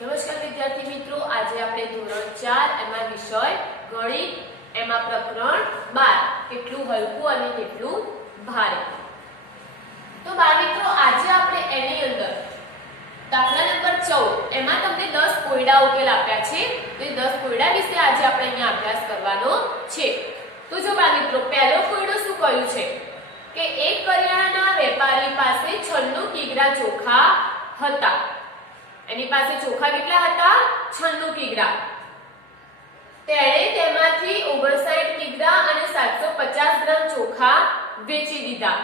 નમસ્કાર વિદ્યાર્થી મિત્રો, આજે આપણે ધોરણ 4 એમાં વિષય ગણિત એમાં પ્રકરણ 12 કેટલું હલકું અને કેટલું ભારે. તો બાળ મિત્રો, આજે આપણે એની અંદર દાખલા નંબર 14 એમાં તમને 10 કોયડા ઉકેલ આપ્યા છે. તો એ 10 કોયડા વિશે આજે આપણે અહીંયા અભ્યાસ કરવાનો છે. તો જો બાળ મિત્રો, પહેલો કોયડો શું કહ્યું છે કે એક કરિયાણાના વેપારી પાસે 96 કિગ્રા ચોખા હતા. એની પાસે ચોખા કેટલા હતા? 96 કિગ્રા. તેણે તેમાંથી 59 કિગ્રા અને 750 ગ્રામ ચોખા વેચી દીધા.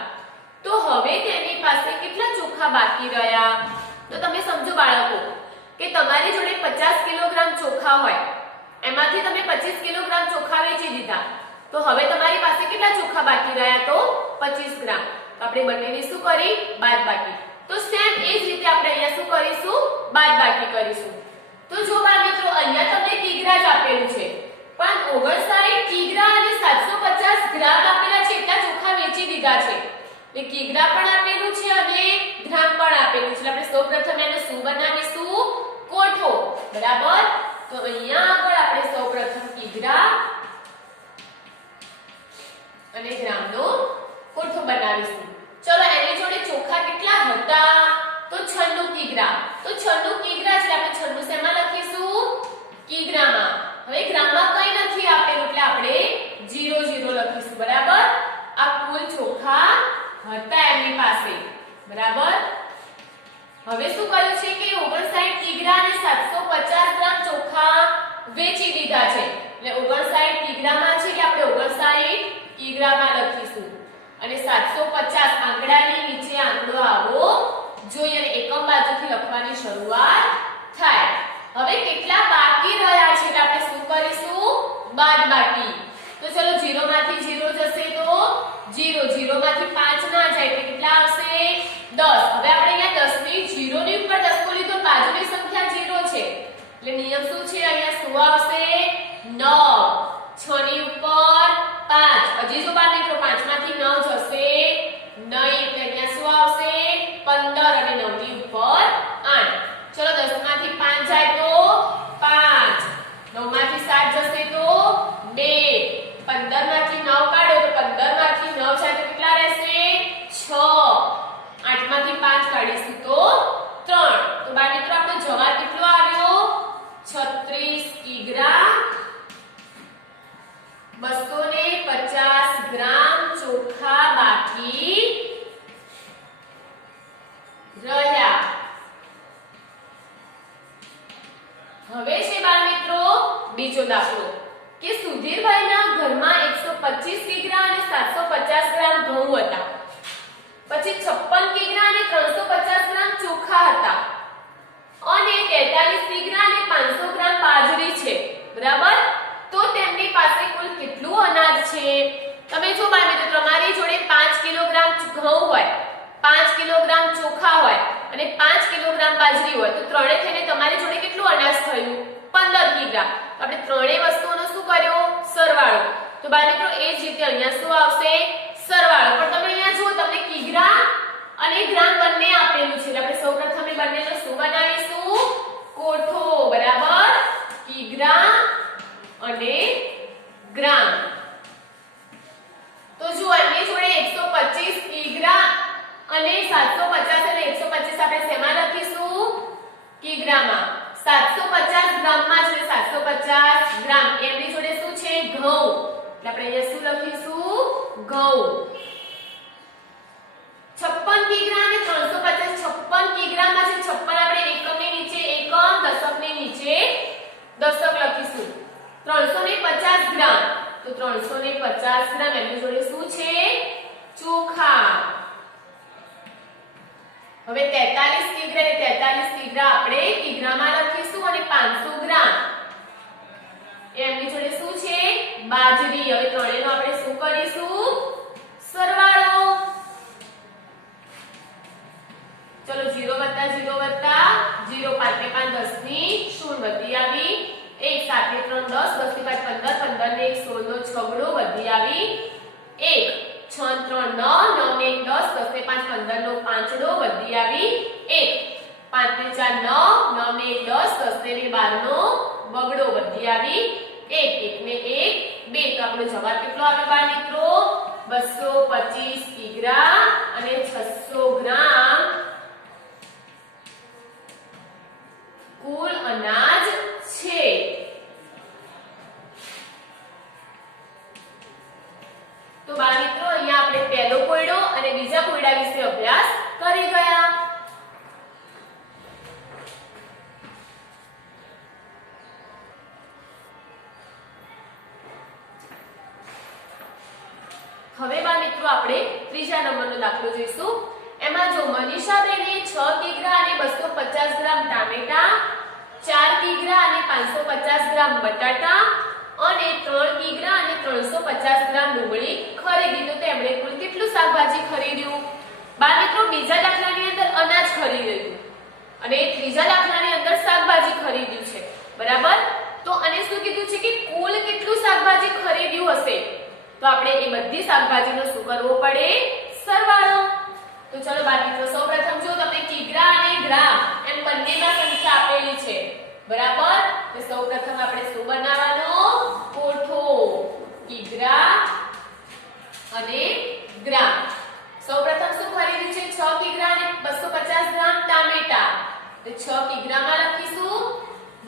તો હવે તેની પાસે કેટલા ચોખા બાકી રહ્યા? તો તમે સમજો બાળકો કે તમારી જોડે 50 કિલોગ્રામ ચોખા હોય, એમાંથી તમે 25 કિલોગ્રામ ચોખા વેચી દીધા. તો હવે તમારી પાસે કેટલા ચોખા બાકી રહ્યા? તો 25 ગ્રામ. તો આપણે બંનેની શું કરી? બાદબાકી. તો સેમ એ જ રીતે આપણે અહીંયા શું કરીશું? બાદબાકી કરીશું. તો જો બાળ મિત્રો, અહીંયા તમને કિગ્રા જ આપેલું છે, પણ 59 કિગ્રા અને 750 ગ્રામ આપેલા છે, એટલા ચોખા વેચી દીધા છે. એટલે કિગ્રા પણ આપેલું છે અને ગ્રામ પણ આપેલું છે. આપણે સૌપ્રથમ એને શું બનાવીશું? કોઠો. બરાબર? તો અહીંયા આગળ આપણે સૌપ્રથમ કિગ્રા અને ગ્રામનો કોઠો બનાવીશું. ચલો, એની જોડે ચોખા કેટલા હતા? તો 96 કિગ્રા. તો 96 કિગ્રા એટલે આપણે 96 શેમાં લખીશું? કિગ્રામાં. હવે ગ્રામમાં કંઈ નથી આપેલું એટલે આપણે 00 લખીશું. બરાબર? આ કુલ ચોખા હતા એમની પાસે. બરાબર? હવે શું કહ્યું છે કે 59 કિગ્રા અને 750 ગ્રામ ચોખા વેચી દીધા છે. એટલે 59 કિગ્રામાં છે કે આપણે 59 કિગ્રામાં લખીશું અને 750 આંકડાની નીચે આંકડો આવો જોઈએ અને એકમ બાજુથી લખવાની શરૂઆત થાય. હવે કેટલા બાકી રહ્યા છે એટલે આપણે શું કરીશું? બાદબાકી. તો ચલો, 0 માંથી 0 જશે તો 0, 0 માંથી 5 ના જાય એટલે કેટલા આવશે? 10. હવે આપણે અહીંયા 10 ની 0 ની ઉપર દસકો લીધો, બાજુની સંખ્યા 0 છે એટલે નિયમ શું છે? અહીંયા શું આવશે? 9. 6 ની ઉપર 5. હજી જો બાર મિત્રો 5 માંથી 9 જશે નહીં એટલે અહીંયા શું આવશે? 15 અને 9 ની ઉપર 8. ચલો, 10 માંથી 5 જાય તો 5. 9 માંથી 7 જશે તો 2. 15 માંથી 9 કાઢો તો 15 માંથી 9 જાય તો કેટલા રહેશે? 6. 8 માંથી 5 કાઢીશું તો 3. તો બાર મિત્રો આપણો જવાબ કેટલો આવ્યો? 36 કિગ્રા 250 ગ્રામ ચોખા બાકી રહ્યા. હવે છે બાળ મિત્રો બીજો દાખલો કે સુધીરભાઈના ઘરમાં 125 કિગ્રા અને 750 ગ્રામ ઘઉં હતા. પછી 56 કિગ્રા અને 350 ગ્રામ ચોખા હતા અને 43 કિગ્રા અને 500 ગ્રામ બાજરી છે. બરાબર? તો તેમની પાસે કુલ કેટલું અનાજ છે? તમે જો બાળ મિત્રો, તમારી જોડે 5 કિલોગ્રામ ઘઉં હોય, 5 કિલોગ્રામ ચોખા હોય અને 5 કિલોગ્રામ બાજરી હોય, તો ત્રણે થઈને તમારી જોડે કેટલું અનાજ થયું? 15 કિગ્રા. તો આપણે ત્રણેય વસ્તુઓનો શું કર્યો? સરવાળો. તો બાળ મિત્રો, એ જ રીતે અહીંયા શું આવશે? સરવાળો. પણ તમે અહીંયા જુઓ, તમને કિગ્રા અને ગ્રામ બંને આપેલું છે એટલે આપણે સૌપ્રથમ એ બંનેનો શું બનાવીશું? કોઠો. બરાબર? કિગ્રા અને ગ્રામ. તો જો એમની જોડે 125 કિગ્રા અને 750 અને 125 આપણે શેમાં લખીશું? કિગ્રામાં. 750 ગ્રામમાં છે 750 ગ્રામ. એમની જોડે શું છે? ઘઉં. એટલે આપણે અહીંયા શું લખીશું? ઘઉં. 56 કિગ્રા અને 350. 56 કિગ્રામાં છે 56 આપણે એકમની નીચે એકમ, દશકની નીચે દશક લખીશું. 350 ગ્રામ. તો 350 ગ્રામ એમની જોડે શું છે? ચોખા. હવે 43 કિગ્રા એટલે 43 કિગ્રા આપણે કિગ્રામાં લખીશું અને 500 ગ્રામ એમની જોડે શું છે? બાજરી. હવે ત્રણેયનો આપણે શું કરીશું? સરવાળો. ચલો, 0 વત્તા 0 વત્તા 0, 5 ને 5 10 ની 0 વધી આવી. 1 7 ને 3 10, 10 ની 5 15, 15 ને 1 16 નો છગડો વધી આવી. 1 6 3 9, 9 ને 1 10, 10 ને 5 15 નો પાંચડો વધી આવી. 1 5 ને 4 9, 9 ને 1 10, 10 ને 2 12 નો બગડો વધી આવી 1, 1 ને 1 2. તો આપણો જવાબ કેટલો આવે બાળ મિત્રો? 225 કિગ્રા અને 600 ગ્રામ કુલ અનાજ છે. તો બાળ મિત્રો અહીંયા આપણે પહેલો કોયડો અને બીજા કોયડા વિશે અભ્યાસ કરી ગયા. હવે બાળ મિત્રો આપણે ત્રીજા નંબરનો દાખલો જોઈશું. એમાં જો મનીષાબેને 6 કિગ્રા અને 250 ગ્રામ ટામેટા, 4 કિગ્રા અને 550 ગ્રામ બટાટા અને 3 કિગ્રા અને 350 ગ્રામ ડુંગળી ખરીદી. તો તેમણે કુલ કેટલું શાકભાજી ખરીદ્યું? બાળ મિત્રો બીજા દાખલાની અંદર અનાજ ખરીદ્યું અને ત્રીજા દાખલાની અંદર શાકભાજી ખરીદ્યું છે, બરાબર? તો અને શું કીધું છે કે કુલ કેટલું શાકભાજી ખરીદ્યું હશે? તો આપણે એ બધી શાકભાજીનો શું કરવો પડે? સરવાળો. તો ચલો બાળ મિત્રો સૌપ્રથમ જો તમને કિગ્રા અને ગ્રામ એમ બંનેમાં સંખ્યા આપેલી છે, બરાબર? તો સૌપ્રથમ આપણે શું બનાવવાનો? કોઠો. કિગ્રા અને ગ્રામ. સૌપ્રથમ શું ખરીદ્યું છે? 6 કિગ્રા અને 250 ગ્રામ ટામેટા. તો 6 કિગ્રામાં લખીશું,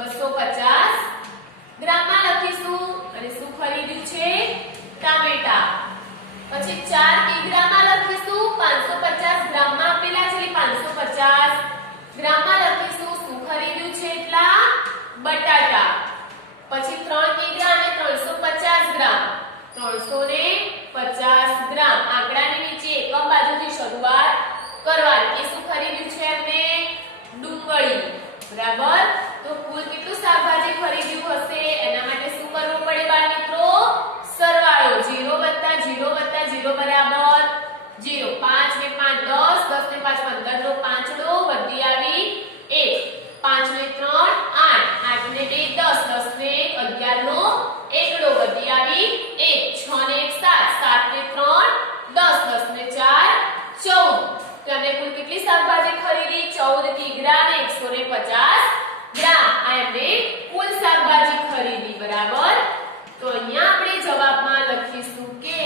250 ગ્રામમાં લખીશું અને શું ખરીદ્યું છે? ટામેટા. પછી 4 કિગ્રામાં લખીશું, 550 ગ્રામમાં આપેલા છે એટલે 550 ગ્રામમાં લખીશું શું ખરીદ્યું છે? એટલા બટાટા. પછી 3 કિગ્રા અને 350 ગ્રામ, 350 ગ્રામ. આંકડાની નીચે એકમ બાજુથી શરૂઆત કરવાની. એ શું ખરીદ્યું છે એમને? ડુંગળી, બરાબર? તો કુલ કેટલું શાકભાજી ખરીદ્યું હશે? એના માટે શું કરવું પડે બાળ મિત્રો? સરવાળો. 0 + 0 + 0 બરાબર 0. 5 ને 5 10, 10 ને 5 15 નો પાંચડો વધી આવી 1. 5 ને 3 8, 8 ને 2 10, 10 ને 11 નો એકડો વધી આવી 1. 6 ને 1 7, 7 ને 3 10, 10 ને 4 14. તો એમને કુલ કેટલી શાકભાજી ખરીદી? 14 કિગ્રા અને 150 ગ્રામ. આ એમને કુલ શાકભાજી ખરીદી, બરાબર? તો અહીંયા આપણે જવાબમાં લખીશું કે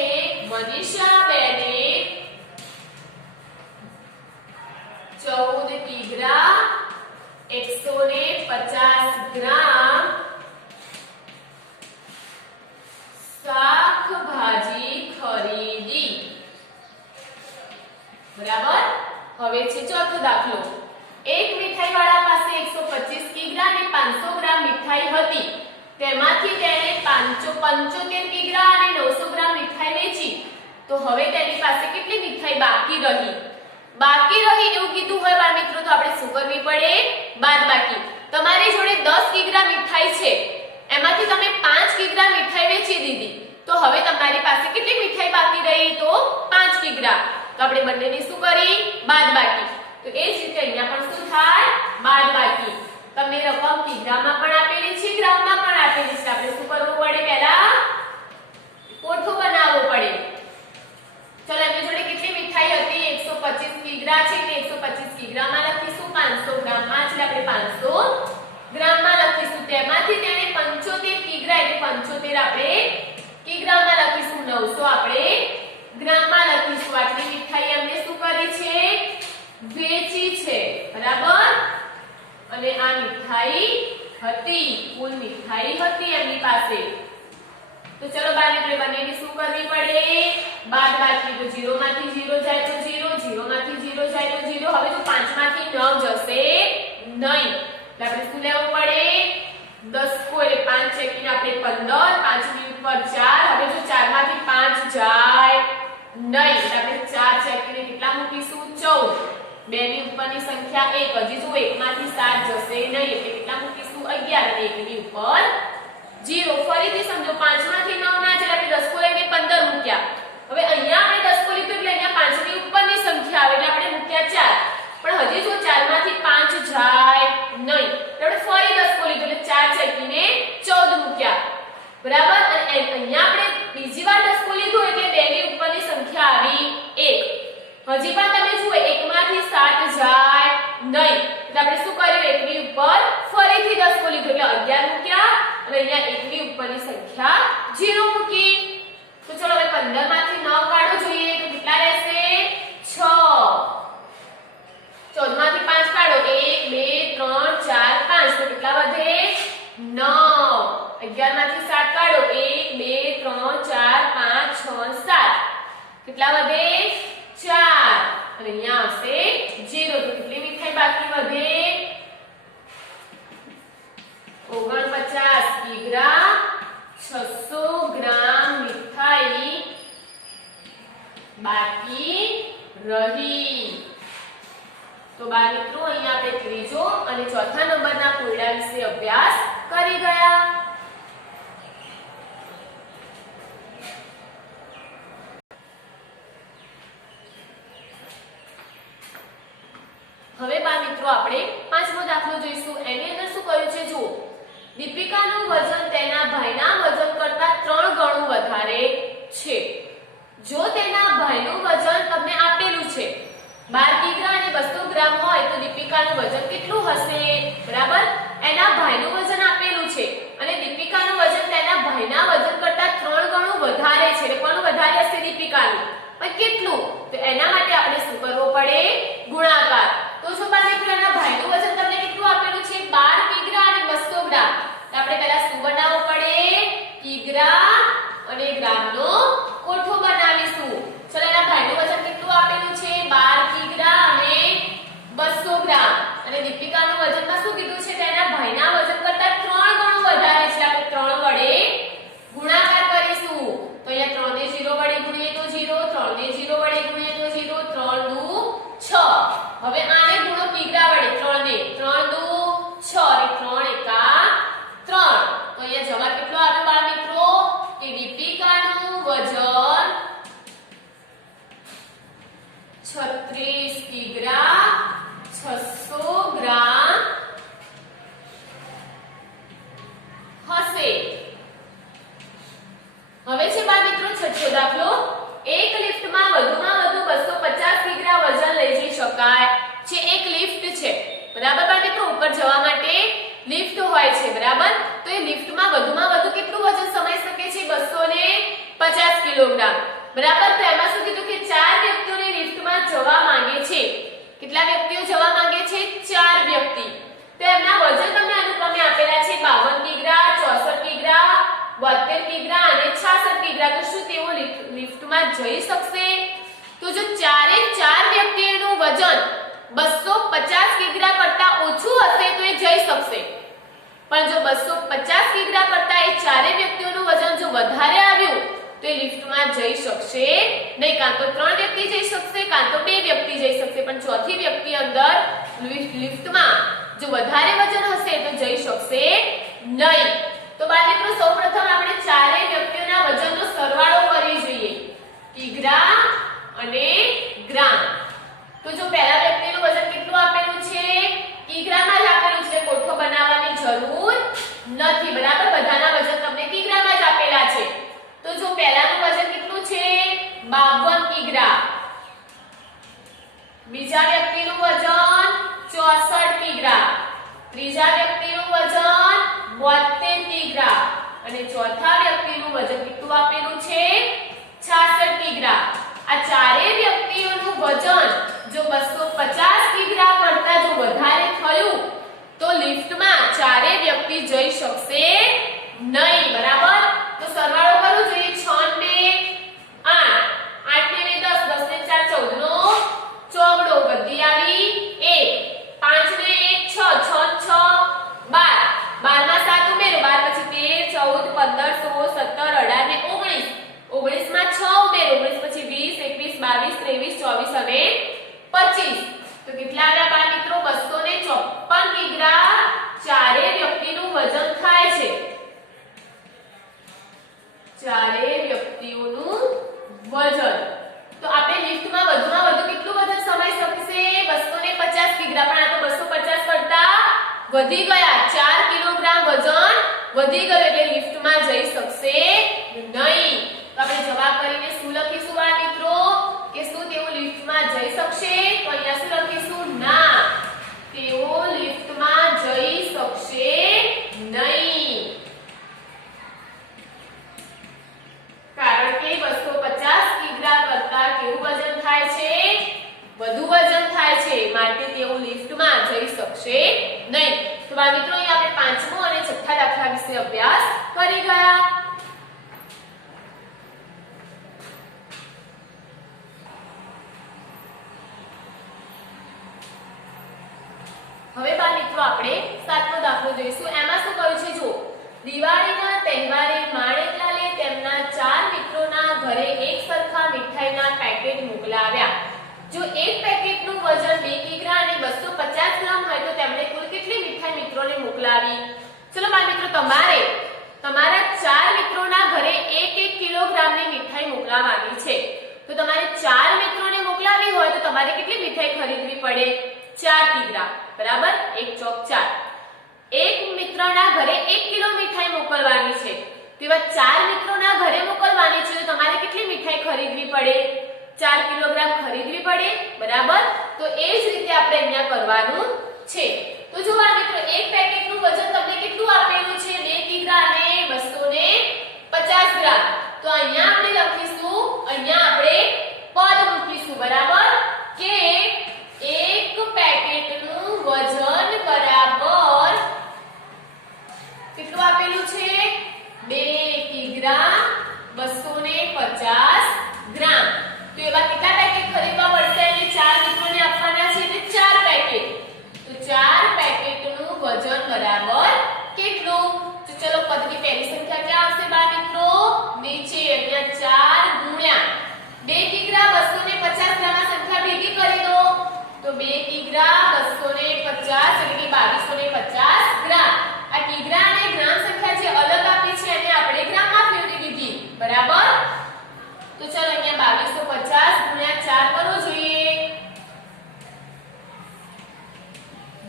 મનીષાબેને 14 કિગ્રા 150 ગ્રામ શાકભાજી ખરીદી, બરાબર? હવે છે ચોથો દાખલો. એક મીઠાઈવાળા પાસે 125 કિગ્રા અને 500 ગ્રામ મીઠાઈ હતી. તેમાંથી તેણે 75 કિગ્રા અને 900 ગ્રામ મીઠાઈ વેચી. તો હવે તેની પાસે કેટલી મીઠાઈ બાકી રહી? બાકી રહી એવું કીધું હોય બાળ મિત્રો તો આપણે શું કરવી પડે? બાદબાકી. તમારી જોડે 10 કિગ્રા મીઠાઈ છે, એમાંથી તમે 5 કિગ્રા મીઠાઈ વેચી દીધી. તો હવે તમારી પાસે કેટલી મીઠાઈ બાકી રહી? તો 5 કિગ્રા. તો આપણે બંનેની શું કરી? બાદબાકી. તો એ જ રીતે અહીંયા પણ શું થાય? બાદબાકી. તમને રકમ કિગ્રામાં પણ આપેલી છે, ગ્રામમાં પણ આપેલી છે. આપણે શું કરવું પડે? પહેલા કોઠો બનાવવો પડે. ચલો એમની જોડે કેટલી મીઠાઈ હતી? 125 કિગ્રા છે એટલે 125 કિગ્રામાં લખીશું, 500 ગ્રામમાં છે એટલે આપણે 500 ગ્રામમાં લખીશું. તેમાંથી તેને 75 કિગ્રા એટલે 75 આપણે કિગ્રામાં લખીશું, 900 આપણે ગ્રામમાં લખીશું. આટલી મીઠાઈ એમને શું કરી છે? વેચી છે, બરાબર? અને આ મીઠાઈ હતી, કુલ મીઠાઈ હતી એમની પાસે. તો ચલો બાળ મિત્રો બંનેની શું કરવી પડે? બાદબાકી. તો 0 માંથી 0 જાય તો 0, 0 માંથી 0 જાય તો 0. હવે જો 5 માંથી 9 જશે નહીં એટલે આપણે શું લેવું પડે? 10 કો એટલે 5 ચેકીને આપણે 15, 5 ની ઉપર 4. હવે જો 4 માંથી 5 જાય નહીં એટલે આપણે 4 ચેકીને કેટલા મૂકીશું? 14. 2 ની ઉપરની સંખ્યા 1. હજી જો 1 માંથી 7 જશે નહીં એટલે કેટલા મૂકીશું? 11. અને 1 ની ઉપર 0. ફરીથી સમજો 5 માંથી 9 ના એટલે આપણે 10 કો લઈને 15 મૂક્યા. હવે અહીંયા આપણે 10 કો લીધું એટલે અહીંયા 5 ની ઉપરની સંખ્યા આવે એટલે આપણે મૂક્યા 4. પણ હજી જો 4 માંથી 5 જાય નહીં એટલે આપણે ફરી 10 કો લીધું એટલે 4 ચેકીને 14 મૂક્યા, બરાબર? અને અહીંયા આપણે બીજી વાર 10 કો લીધું એટલે 2 ની ઉપરની સંખ્યા આવી 1. હજી પણ તમે જુઓ 1 માંથી 7 જાય નહીં એટલે આપણે એટલે 11 મૂક્યા અને અહીંયા 1 ની ઉપરની સંખ્યા 0 મૂકી. તો ચલો હવે 15 માંથી 9 કાઢો જોઈએ તો કેટલા રહેશે 6. 14 માંથી 5 કાઢો 1 2 3 4 5 તો કેટલા વધે 9. 11 માંથી 7 કાઢો 1 2 3 4 5 6 7 કેટલા વધે 4 અને અહીંયા આવશે 0 તો કેટલી મીઠાઈ બાકી વધે 49 કિગ્રા 600 ગ્રામ મીઠાઈ બાકી રહી. તો બાળ મિત્રો અહીંયા આપણે ત્રીજો અને ચોથા નંબરના કોયડા વિશે અભ્યાસ કરી ગયા. હવે બાળ મિત્રો આપણે પાંચમો દાખલો જોઈશું. એની અંદર શું કહ્યું છે જુઓ. દીપિકાનું વજન તેના ભાઈના વજન કરતા 3 ગણું વધારે છે. જો તેના ભાઈનું વજન તમને આપેલું છે 12 કિગ્રા અને 200 ગ્રામ હોય તો દીપિકાનું વજન કેટલું હશે? બરાબર. એના ભાઈનું વજન આપેલું છે અને દીપિકાનું વજન તેના ભાઈના વજન કરતા 3 ગણું વધારે છે. એટલે કોનું વધારે હશે? દીપિકાનું. પણ કેટલું? તો એના માટે આપણે શું કરવો પડે? ગુણાકાર. તો જો બાળ મિત્રો એના ભાઈનું વજન તમને કેટલું આપેલું છે? 12 કિગ્રા અને 200 ગ્રામ. તો આપણે પહેલા શું બનાવવું પડે? કિગ્રા અને ગ્રામનો કોઠો બનાવીશું. ચલો એના ભાઈનું વજન કેટલું આપેલું છે? 12 કિગ્રા અને 200 ગ્રામ. અને દીપિકાનું વજનમાં શું કીધું છે? તેના ભાઈના વજન કરતા 3 ગણું વધારે છે. આપણે 3 વડે ગુણાકાર કરીશું. તો અહીંયા 3 ને 0 વડે ગુણીએ તો 0, 3 ને 0 વડે ગુણીએ તો 0, 3 દુ 6. હવે આને ગુણો કિગ્રા વડે 3 ને 3 દુ 6 અને 3 એકા 3. તો અહીંયા જવાબ કેટલો આવ્યો બાળ મિત્રો? કે દીપિકાનું વજન 36 કિગ્રા 600 ગ્રામ હશે. હવે છે બાળ મિત્રો છઠ્ઠો દાખલો. એક લિફ્ટમાં વધુમાં વધુ 250 કિગ્રા વજન લઈ જઈ શકાય છે. એક લિફ્ટ છે બરાબર બાળ મિત્રો. ઉપર જવા માટે લિફ્ટ હોય છે બરાબર. તો એ લિફ્ટમાં વધુમાં વધુ કેટલું વજન સમાઈ શકે છે? 250 કિલોગ્રામ બરાબર. તો એમાં શું કીધું કે 4 વ્યક્તિઓને લિફ્ટમાં જવા માંગે છે. કેટલા વ્યક્તિઓ જવા માંગે છે? 4 વ્યક્તિ. તો એમના વજન તમને અનુક્રમે આપેલા છે 52 કિગ્રા 64 કિગ્રા 72 કિગ્રા અને 66 કિગ્રા. તો શું તેઓ લિફ્ટમાં જઈ શકશે? તો જો 4 વ્યક્તિઓનું વજન 250 કિગ્રા કરતા ઓછું હશે તો એ જઈ શકશે. પણ જો 250 કિગ્રા કરતા એ 4 વ્યક્તિઓનું વજન જો વધારે આવ્યું તો એ લિફ્ટમાં જઈ શકશે નહીં. કાં તો 3 વ્યક્તિ જઈ શકશે કાં તો 2 વ્યક્તિ જઈ શકશે. પણ ચોથી વ્યક્તિ અંદર લિફ્ટમાં જો વધારે વજન હશે તો જઈ શકશે નહીં. તો બાળ મિત્રો સૌપ્રથમ આપણે 4 વ્યક્તિઓના વજનનો સરવાળો કરી જોઈએ. કિગ્રા અને ગ્રામ. તો જો પહેલા વ્યક્તિનું વજન કેટલું આપેલું છે? કિગ્રામાં જ આપેલું છે. કોઠો બનાવવાની જરૂર નથી બરાબર. બધાના વજન તમને કિગ્રામાં જ આપેલા છે. તો જો પહેલાનું વજન કેટલું છે? 52 કિગ્રા. બીજા વ્યક્તિનું વજન 64 કિગ્રા. ત્રીજા વ્યક્તિનું વજન 72 કિગ્રા અને ચોથા વ્યક્તિનું વજન કેટલું આપેલું છે? 66 કિગ્રા. આ ચારે વ્યક્તિઓનું વજન જો 250 કિગ્રા કરતા જો વધારે થયું તો લિફ્ટમાં ચારે વ્યક્તિ જઈ શકશે નહીં બરાબર. તો સરવાળો કરવો જોઈએ. 6 ને 8 8 ને 10 10 ને 4 14 નો ચોગડો વધી આવી 1 5 ને 1 6 6 6 12 12 માં 7 ઉમેરો 12 પછી 13 14 15 16 17 18 ને 19 19 માં 6 ઉમેરો 19 પછી 20 21 22 23 24 અને 25. તો કેટલા આવ્યા બાળ મિત્રો? 254 કિગ્રા ચારે વ્યક્તિનું વજન થાય છે. ચારે વ્યક્તિઓનું વજન. તો આપણે લિફ્ટમાં વધુમાં વધુ કેટલું વજન સમાઈ શકશે? 250 કિગ્રા. પણ આ તો 250 કરતા વધી ગયા. 4 કિલોગ્રામ વજન વધી ગયું એટલે લિફ્ટમાં જઈ શકશે નહીં. તો આપણે જવાબ કરીને શું લખીશું બાળ મિત્રો? કે શું તેઓ લિફ્ટમાં જઈ શકશે? તો અહીંયા શું લખીશું? ના, તેઓ લિફ્ટમાં જઈ શકશે નહીં. માટે તેઓ લિફ્ટમાં જઈ શકશે નહીં. તો બાળમિત્રો અહીં આપણે પાંચમો અને છઠ્ઠા દાખલા વિશે અભ્યાસ કરી ગયા. હવે બાળમિત્રો આપણે સાતમો દાખલો જોઈશું. એમાં શું કહ્યું છે જો દિવાળીના તહેવારે માણેકલાલે તેમના 4 મિત્રોના ઘરે એક સરખા મીઠાઈના પેકેટ મોકલાવ્યા. જો એક પેકેટનું વજન 2 કિગ્રા અને 250 ગ્રામ હોય તો તેમણે કુલ કેટલી મીઠાઈ મિત્રોને મોકલાવી? ચલો બાળમિત્રો તમારે તમારા 4 મિત્રોના ઘરે 1 કિલોગ્રામની મીઠાઈ મોકલાવવાની છે. તો તમારે 4 મિત્રોને મોકલાવી હોય તો તમારે કેટલી મીઠાઈ ખરીદવી પડે? 4 કિગ્રા બરાબર 1 ચોક 4. એક મિત્રના ઘરે 1 કિલો મીઠાઈ મોકલવાની છે. તેવા 4 મિત્રોના ઘરે મોકલવાની છે તો તમારે કેટલી મીઠાઈ ખરીદવી પડે? 4 કિલોગ્રામ ખરીદવી પડે બરાબર. તો એ જ રીતે આપણે અહીંયા કરવાનું છે. તો જો આ મિત્રો એક પેકેટનું વજન તમને કેટલું આપેલું છે? 2 કિગ્રા અને 250 ગ્રામ. તો અહીંયા આપણે લખીશું, અહીંયા આપણે પદ મૂકીશું બરાબર કે એક પેકેટનું વજન બરાબર કેટલું આપેલું છે? 2 કિગ્રા 250 ગ્રામ. તો એવા કેટલા પેકેટ ખરીદવા પડશે? અને 4 મિત્રોને આપવાના છે એટલે 4 પેકેટ. તો 4 પેકેટનું વજન બરાબર કેટલું? તો ચલો પદની પહેલી સંખ્યા ક્યાં આવશે બાળ મિત્રો? નીચે અહીંયા 4 ગુણ્યા 2 કિગ્રા 250 ગ્રામ આ સંખ્યા ભેગી કરી દો. તો 2 કિગ્રા 250 એટલે કે 2250 ગ્રામ. આ કિગ્રા અને ગ્રામ સંખ્યા જે અલગ આપી છે એને આપણે ગ્રામમાં ફેરવી દીધી બરાબર. તો ચાલો અહીંયા 2250 ગુણ્યા 4 કરો જોઈએ.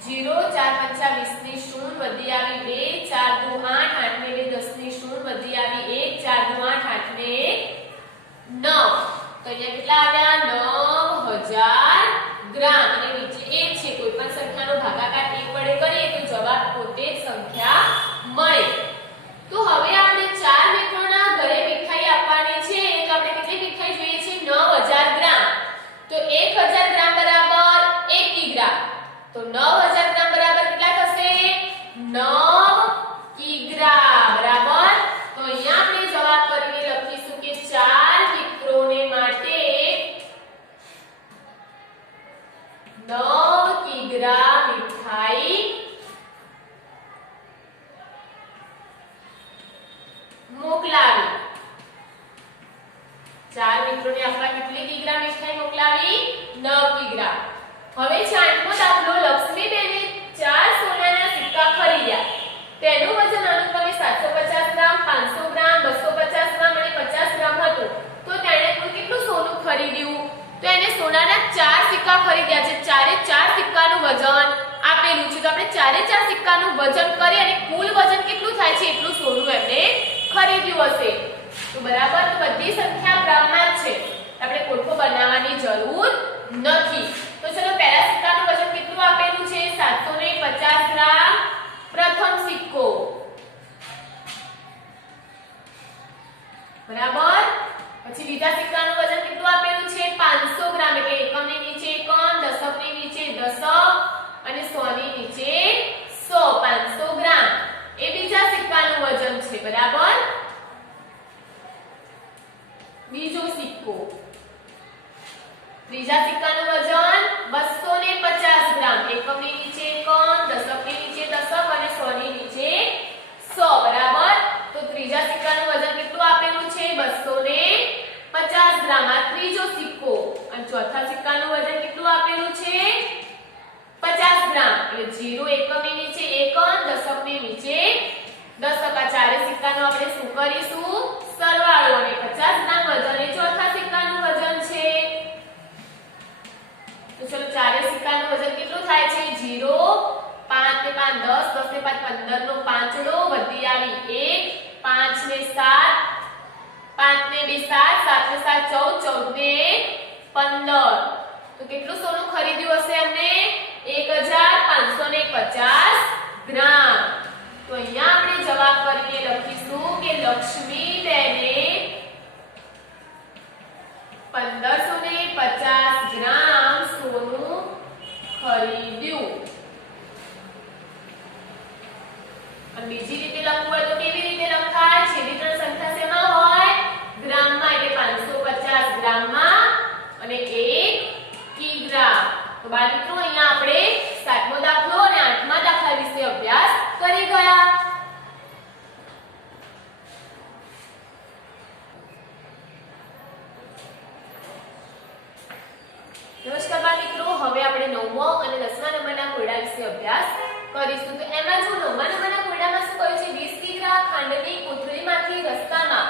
0 4 5 20 ની શૂન્ય વધી આવી 2 4 દુ 8 8 ને 2 10 ની શૂન્ય વધી આવી 1 4 દુ 8 8 ને 9. તો અહીંયા કેટલા આવ્યા? 9000 ગ્રામ. અને નીચે 1 છે. કોઈ પણ સંખ્યાનો ભાગાકાર 1 વડે કરીએ તો જવાબ પોતે જ સંખ્યા મળે. તો હવે આપણે 4 મિત્રોના ઘરે મીઠાઈ આપવાની છે. તો આપણે કેટલી મીઠાઈ જોઈએ છે? 9000 ગ્રામ. તો 1000 ગ્રામ બરાબર 1 કિગ્રા. તો 9000 ગ્રામ બરાબર કેટલા થશે? 9 કિગ્રા બરાબર. તો અહીંયા આપણે જવાબ કરીને લખીશું કે 4 મિત્રોને માટે 9 કિગ્રા મીઠાઈ મોકલાવી. 4 મિત્રોને આપવા કેટલી કિગ્રા મીઠાઈ મોકલાવી? 9 કિગ્રા. હવે છે આઠમો દાખલો. લક્ષ્મીબેને 4 સોનાના સિક્કા ખરીદ્યા. તેનું વજન અનુક્રમે 750 ગ્રામ 500 ગ્રામ 250 ગ્રામ અને 50 ગ્રામ હતું. તો તેણે કુલ કેટલું સોનું ખરીદ્યું? તો એને સોનાના 4 સિક્કા ખરીદ્યા છે. ચારે 4 સિક્કાનું વજન આપેલું છે. તો આપણે ચારે 4 સિક્કાનું વજન કરી અને કુલ વજન કેટલું થાય છે એટલું સોનું એમને ખરીદ્યું હશે. તો બરાબર. તો બધી સંખ્યા ગ્રામમાં જ છે. આપણે કોઠો બનાવવાની જરૂર નથી. તો ચલો પહેલા સિક્કાનું વજન કેટલું આપેલું છે? 750 ગ્રામ પ્રથમ સિક્કો બરાબર. પછી બીજા સિક્કાનું વજન કેટલું આપેલું છે? 500 ગ્રામ. એટલે એકમની નીચે એકમ, દશકની નીચે દશક અને 100 ની નીચે 100. 500 ગ્રામ એ બીજા સિક્કાનું વજન છે બરાબર. બીજો સિક્કો. ત્રીજા સિક્કાનું વજન 250 ગ્રામ. એકમની નીચે એકમ, દશકની નીચે દશક અને 100 ની નીચે 100 બરાબર. તો ત્રીજા સિક્કાનું વજન કેટલું આપેલું છે? 250 ગ્રામ. આ ત્રીજો સિક્કો. અને ચોથા સિક્કાનું વજન કેટલું આપેલું છે? 50 ગ્રામ. એટલે 0 એકમની નીચે એકમ, દશકની નીચે દશક. આ ચારે સિક્કાનો આપણે શું કરીશું? સરવાળો. અને 50 ગ્રામ વજન એ ચોથા સિક્કાનું વજન છે. તો ચલો ચારે સિક્કાનું વજન કેટલું થાય છે? 0 5 ને 5 10 10 ને 5 15 નો પાંચડો વધી આવી 1 5 ને 7 5 ને 2 7 7 ને 7 14 14 ને 15. તો કેટલું સોનું ખરીદ્યું હશે એમને? 1550 ગ્રામ. તો અહીંયા આપણે જવાબ કરીને લખીશું કે લક્ષ્મીબેને 1550 ગ્રામ સોનું બીજી રીતે લખવું હોય તો કેવી રીતે લખાય? છેલ્લી ત્રણ સંખ્યા શેમાં હોય? ગ્રામમાં, એટલે 550 ગ્રામમાં અને 1 કિગ્રા. તો બાળમિત્રો અહીંયા આપણે 7મો દાખલો અને 8મા દાખલા વિશે અભ્યાસ કરી ગયા. નમસ્કાર બાળમિત્રો, હવે આપણે 9મો અને 10મા નંબરના કોયડા વિશે અભ્યાસ કરીશું. તો એમાં જો 9મા નંબરના કોયડામાં શું કહ્યું છે? 20 કિગ્રા ખાંડની કોથળીમાંથી રસ્તામાં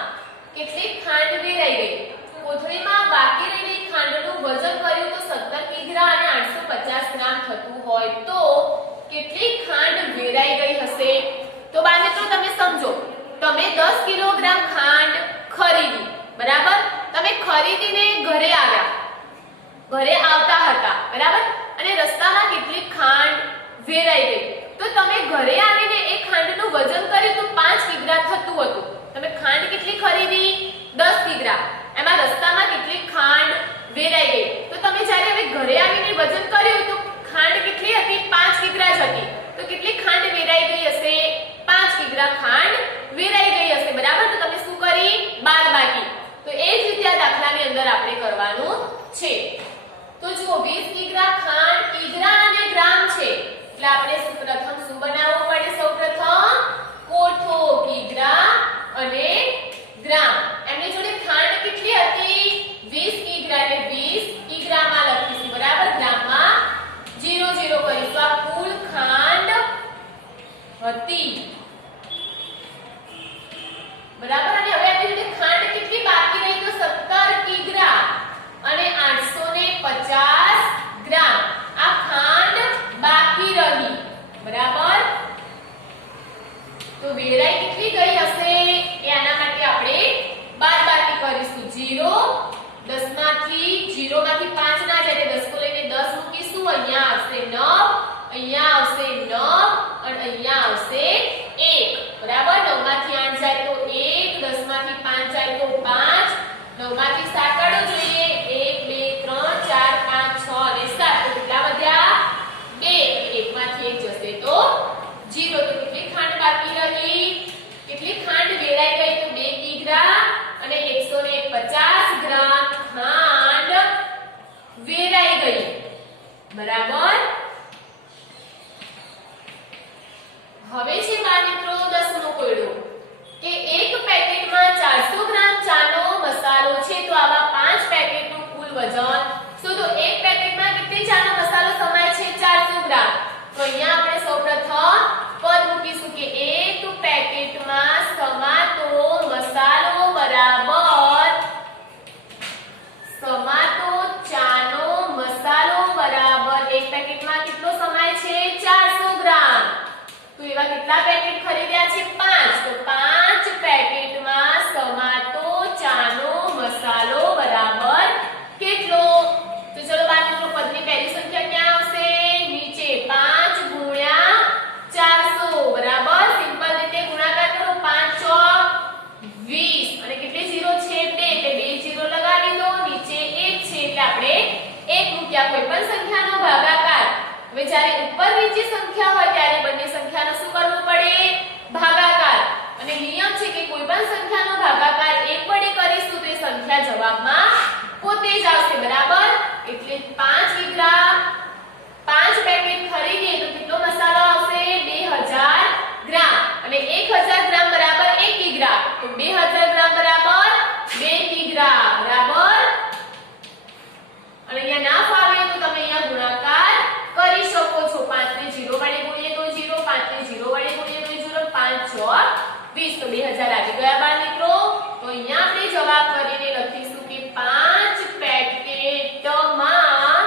કેટલી ખાંડ વેરાઈ ગઈ? કોથળીમાં બાકી રહેલી ખાંડનું વજન કર્યું તો 17 કિગ્રા અને 850 ગ્રામ થતું હોય તો કેટલી ખાંડ વેરાઈ ગઈ હશે? તો બાળમિત્રો તમે સમજો, તમે 10 કિલોગ્રામ ખાંડ ખરીદી, બરાબર? તમે ખરીદીને ઘરે આવ્યા, ઘરે આવતા હતા, બરાબર? અને રસ્તામાં કેટલી ખાંડ વેરાઈ ગઈ તો તમે ઘરે આવીને એ ખાંડનું વજન કર્યું તો 5 કિગ્રા થતું હતું. તમે ખાંડ કેટલી ખરીદી? 10 કિગ્રા. એમાં રસ્તામાં કેટલી ખાંડ વેરાઈ ગઈ તો તમે જ્યારે હવે ઘરે આવીને વજન કર્યું તો ખાંડ કેટલી હતી? 5 કિગ્રા જ હતી. તો કેટલી ખાંડ વેરાઈ ગઈ હશે? 5 કિગ્રા ખાંડ વેરાઈ ગઈ હશે, બરાબર? તો તમે શું કરી? બાદબાકી. તો એ જ રીતે આ દાખલાની અંદર આપણે કરવાનું છે. તો જુઓ 20 કિગ્રા ખાંડ કિગ્રા અને ગ્રામ છે એટલે આપણે પ્રથમ શું બનાવવું પડે? સૌપ્રથમ કોઠો, કિગ્રા અને ગ્રામ. એમની જોડે ખાંડ કેટલી હતી? 20 કિગ્રા એટલે 20 કિગ્રામાં લખીશું, બરાબર? ગ્રામમાં 0 0 કરીશું. આ કુલ ખાંડ હતી, બરાબર? અને હવે એમની જોડે ખાંડ કેટલી બાકી રહી? તો 17 કિગ્રા અને 850 ગ્રામ આ ખાંડ બાકી રહી, બરાબર? તો વેરાઈ કેટલી ગઈ હશે? એના માટે આપણે બાદબાકી કરીશું. 0 10 માંથી 0 માંથી 5 ના જાય એટલે 10 કો લઈને 10 મૂકીશું. અહીંયા આવશે 9, અહીંયા આવશે 9 અને અહીંયા આવશે 1, બરાબર? 9 માંથી 8 જાય તો 1, 10 માંથી 5 જાય તો 5, 9 માંથી 7 કાઢો જોઈએ. 1 2 3 4 5 6 અને 7 તો કેટલા વધ્યા? 2. 1 માંથી 1 જશે તો 0. તો કેટલી ખાંડ બાકી રહી? કેટલી ખાંડ વેરાઈ ગઈ? તો 2 કિગ્રા અને 150 ગ્રામ ખાંડ વેરાઈ ગઈ, બરાબર? હવે છે બાળમિત્રો 10મો કોયડો કે એક પેકેટમાં 400 ગ્રામ ચાનો મસાલો છે તો આવા 5 પેકેટનું કુલ વજન શોધો. એક પેકેટમાં કેટલી ચાનો મસાલો સમાય છે? 400 ગ્રામ. તો અહીંયા આપણે સૌપ્રથમ પદ મૂકીશું કે એક પેકેટમાં સમાતો મસાલો બરાબર સમાતો ચાનો મસાલો બરાબર એક પેકેટમાં કેટલો સમાય છે? 400 ગ્રામ. તો એવા કેટલા પેકેટ ખરીદ્યા છે? 5. તો 5 પેકેટમાં સમાતો ચાનો મસાલો બરાબર કેટલો? તો ચલો બાળમિત્રો પદની પહેલી સંખ્યા ક્યાં આવશે? નીચે 5 ગુણ્યા 400, બરાબર? સિમ્પલ રીતે ગુણાકાર કરો. 5 ચોક 20 અને કેટલી 0 છે? 2 એટલે 2 0 લગાવી દો. નીચે 1 છે એટલે આપણે 1 મૂક્યા. કોઈ પણ સંખ્યાનો ભાગાકાર, હવે જ્યારે ઉપર નીચે સંખ્યા હોય ત્યારે બંને સંખ્યાનો શું કરવું પડે? ભાગાકાર. અને નિયમ છે કે કોઈ પણ સંખ્યાનો ભાગાકાર 1 વડે કરીશું તો એ સંખ્યા જવાબમાં પોતે જ આવશે, બરાબર? એટલે 5 કિગ્રા 5 પેકેટ ખરીદીએ તો કેટલો મસાલો આવશે? 2000 ગ્રામ. અને 1000 ગ્રામ બરાબર 1 કિગ્રા. તો 2000 ગ્રામ બરાબર 2 કિગ્રા, બરાબર? અને અહીંયા ના ફાવે તો તમે અહીંયા ગુણાકાર કરી શકો છો. 5 ને 0 વડે ગુણીએ તો 0, 5 ને 0 વડે ગુણીએ તો 0, 5 ચોક 20. તો 2000 આવી ગયા બાળમિત્રો. તો અહીંયા આપણે જવાબ કરીને લખીશું કે 5 પેકેટમાં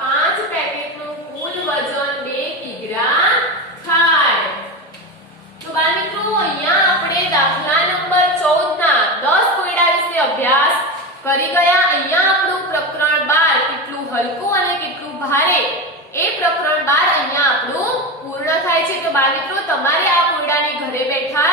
5 પેકેટનું કુલ વજન 2 કિગ્રા થાય. તો બાળમિત્રો અહીંયા આપણે દાખલા નંબર 14 ના 10 કોયડા વિશે અભ્યાસ કરી ગયા. અહીંયા આપણું પ્રકરણ 12 કેટલું હલકું અને કેટલું ભારે એ પ્રકરણ 12 અહીંયા આપણું પૂર્ણ થાય છે. તો બાળમિત્રો તમારે આ કોયડાને ઘરે બેઠા